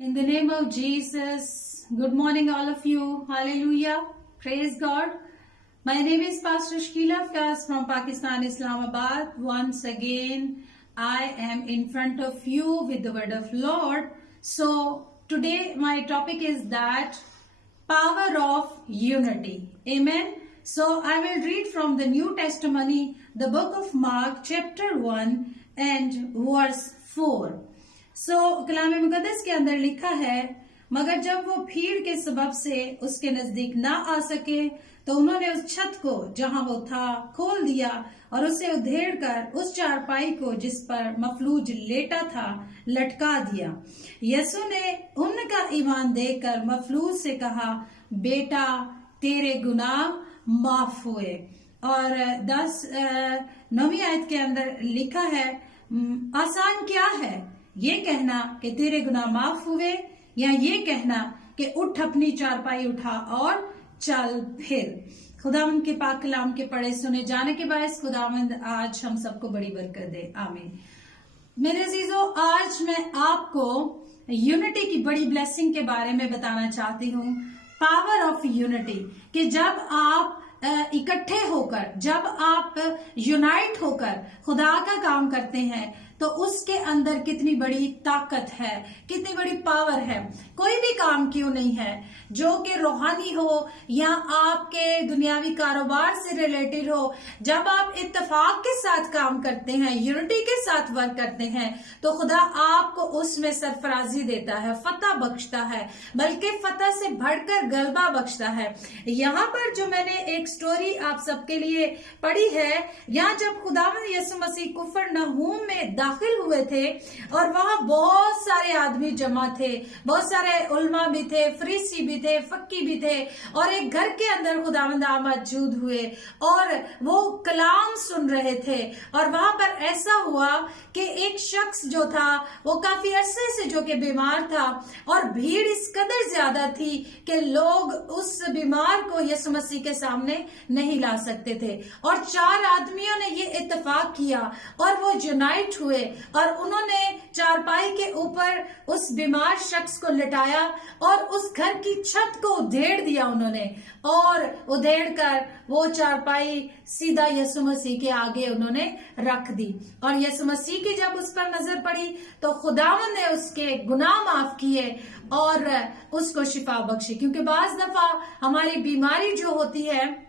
In the name of Jesus, good morning all of you. Hallelujah. Praise God. My name is Pastor Shkila Fias from Pakistan, Islamabad. Once again, I am in front of you with the word of Lord. So today my topic is that power of unity. Amen. So I will read from the New Testimony, the book of Mark, chapter 1 and verse 4. कलाम मुकद्दस के अंदर लिखा है, मगर जब वो भीड़ के सबब से उसके नजदीक ना आ सके तो उन्होंने उस छत को जहां वो था खोल दिया और उसे उधेड़ कर उस चारपाई को जिस पर मफलूज लेटा था लटका दिया। यसु ने उनका ईमान देखकर मफलूज से कहा, बेटा तेरे गुनाह माफ हुए। और 9वीं आयत के अंदर लिखा है, आसान क्या है ये कहना कि तेरे गुनाह माफ हुए, या ये कहना कि उठ अपनी चारपाई उठा और चल फिर। खुदावंद के पाक कलाम के पढ़े सुने जाने के बाद खुदावंद आज हम सबको बड़ी बरकत दे, आमीन। मेरे अजीजों, आज मैं आपको यूनिटी की बड़ी ब्लेसिंग के बारे में बताना चाहती हूँ। पावर ऑफ यूनिटी, कि जब आप इकट्ठे होकर, जब आप यूनाइट होकर खुदा का काम करते हैं तो उसके अंदर कितनी बड़ी ताकत है, कितनी बड़ी पावर है। कोई भी काम क्यों नहीं है जो कि रूहानी हो या आपके दुनियावी कारोबार से रिलेटेड हो, जब आप इत्तेफाक के साथ काम करते हैं, यूनिटी के साथ वर्क करते हैं, तो खुदा आपको उसमें सरफराजी देता है, फतह बख्शता है, बल्कि फतह से बढ़कर गलबा बख्शता है। यहाँ पर जो मैंने एक स्टोरी आप सबके लिए पढ़ी है, यहाँ जब खुदावंद यीशु मसीह कुफरनहूम में दाखिल हुए थे और वहां बहुत सारे आदमी जमा थे, बहुत सारे उलमा भी थे, फरीसी भी थे, फक्की भी थे, और एक घर के अंदर खुदावंद मौजूद हुए और वो कलाम सुन रहे थे। और वहां पर ऐसा हुआ कि एक शख्स जो था वो काफी अरसे से जो कि बीमार था, और भीड़ इस कदर ज्यादा थी कि लोग उस बीमार को यीशु मसीह के सामने नहीं ला सकते थे। और 4 आदमियों ने ये इत्तेफाक किया और वो यूनाइट हुए और उन्होंने चारपाई के ऊपर उस बीमार शख्स को लिटाया और उस घर की छत को उधेड़ दिया उन्होंने, और उधेड़ कर वो चारपाई सीधा यीशु मसीह के आगे उन्होंने रख दी। और यीशु मसीह की जब उस पर नजर पड़ी तो खुदावंद ने उसके गुनाह माफ किए और उसको शिफा बख्शी। क्योंकि बाज दफा हमारी बीमारी जो होती है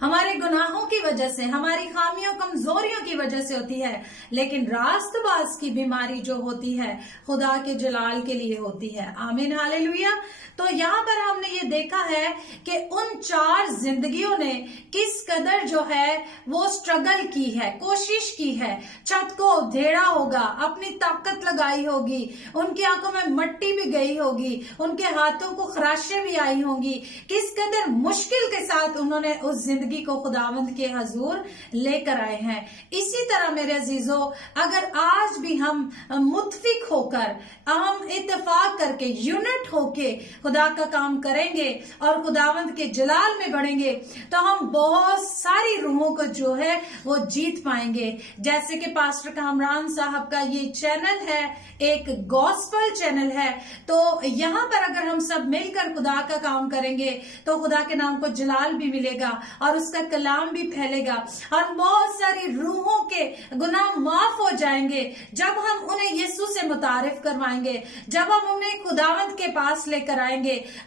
हमारे गुनाहों की वजह से, हमारी खामियों कमजोरियों की वजह से होती है, लेकिन रास्तबाज की बीमारी जो होती है खुदा के जलाल के लिए होती है, आमीन, हालेलुया। तो यहाँ पर हमने ये देखा है कि उन 4 जिंदगियों ने किस कदर जो है वो स्ट्रगल की है, कोशिश की है, छत को उधेड़ा होगा, अपनी ताकत लगाई होगी, उनकी आंखों में मट्टी भी गई होगी, उनके हाथों को खराशें भी आई होंगी, किस कदर मुश्किल के साथ उन्होंने उस जिंदगी को खुदावंद के हजूर लेकर आए हैं। इसी तरह मेरे अजीजों, अगर आज भी हम मुत्फिक होकर, हम इत्तेफाक करके, यूनिट होके खुदा का काम करेंगे और खुदावंद के जलाल में बढ़ेंगे तो हम बहुत सारी रूहों को जो है वो जीत पाएंगे। जैसे कि पास्टर कामरान साहब का ये चैनल है, एक गॉस्पल चैनल है, तो यहाँ पर अगर हम सब मिलकर खुदा का काम करेंगे तो खुदा के नाम को जलाल भी मिलेगा और उसका कलाम भी फैलेगा और बहुत सारी रूहों के गुनाह माफ हो जाएंगे जब हम उन्हें यीशु से मुतारिफ करवाएंगे, जब हम उन्हें खुदावंद के पास लेकर आएंगे।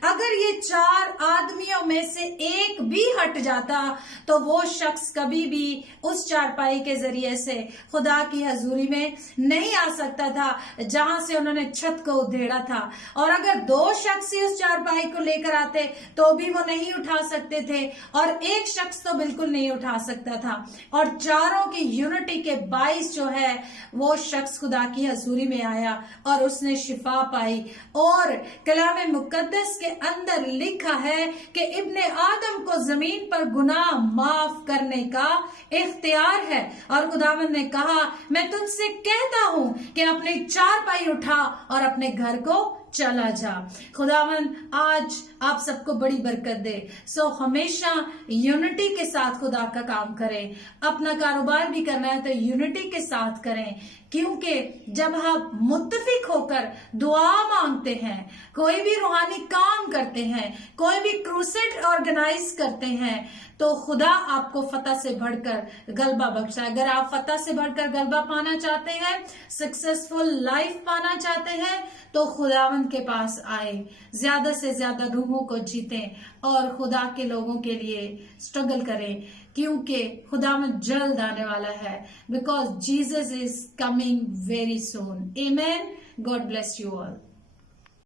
अगर ये 4 आदमियों में से एक भी हट जाता तो वो शख्स कभी भी उस चारपाई के जरिए से खुदा की हजूरी में नहीं आ सकता था जहां से उन्होंने छत को उधेड़ा था। और अगर 2 शख्स ही उस चारपाई को लेकर आते तो भी वो नहीं उठा सकते थे, और एक शख्स तो बिल्कुल नहीं उठा सकता था। और चारों की यूनिटी के बाइस जो है वो शख्स खुदा की हजूरी में आया और उसने शिफा पाई। और कलाम मुकद्दस के अंदर लिखा है कि इब्ने आदम को जमीन पर गुनाह माफ करने का इख्तियार है। और खुदावंद ने कहा, मैं तुझसे कहता हूं कि अपने चारपाई उठा और अपने घर को चला जा। खुदावन आज आप सबको बड़ी बरकत दे। सो हमेशा यूनिटी के साथ खुदा का काम करें। अपना कारोबार भी करना है तो यूनिटी के साथ करें। کیونکہ جب ہم متفق ہو کر دعا مانگتے ہیں، کوئی بھی روحانی کام کرتے ہیں، کوئی بھی کروسیڈ آرگنائز کرتے ہیں، تو خدا آپ کو فتح سے بڑھ کر غلبہ بخشتا ہے۔ اگر آپ فتح سے بڑھ کر غلبہ پانا چاہتے ہیں، سکسیسفل لائف پانا چاہتے ہیں، تو خداوند کے پاس آئے، زیادہ سے زیادہ روحوں کو جیتیں اور خدا کے لوگوں کے لیے اسٹرگل کریں، کیونکہ خداوند جلد آنے والا ہے، because Jesus is coming very soon. آمین۔ God bless you all.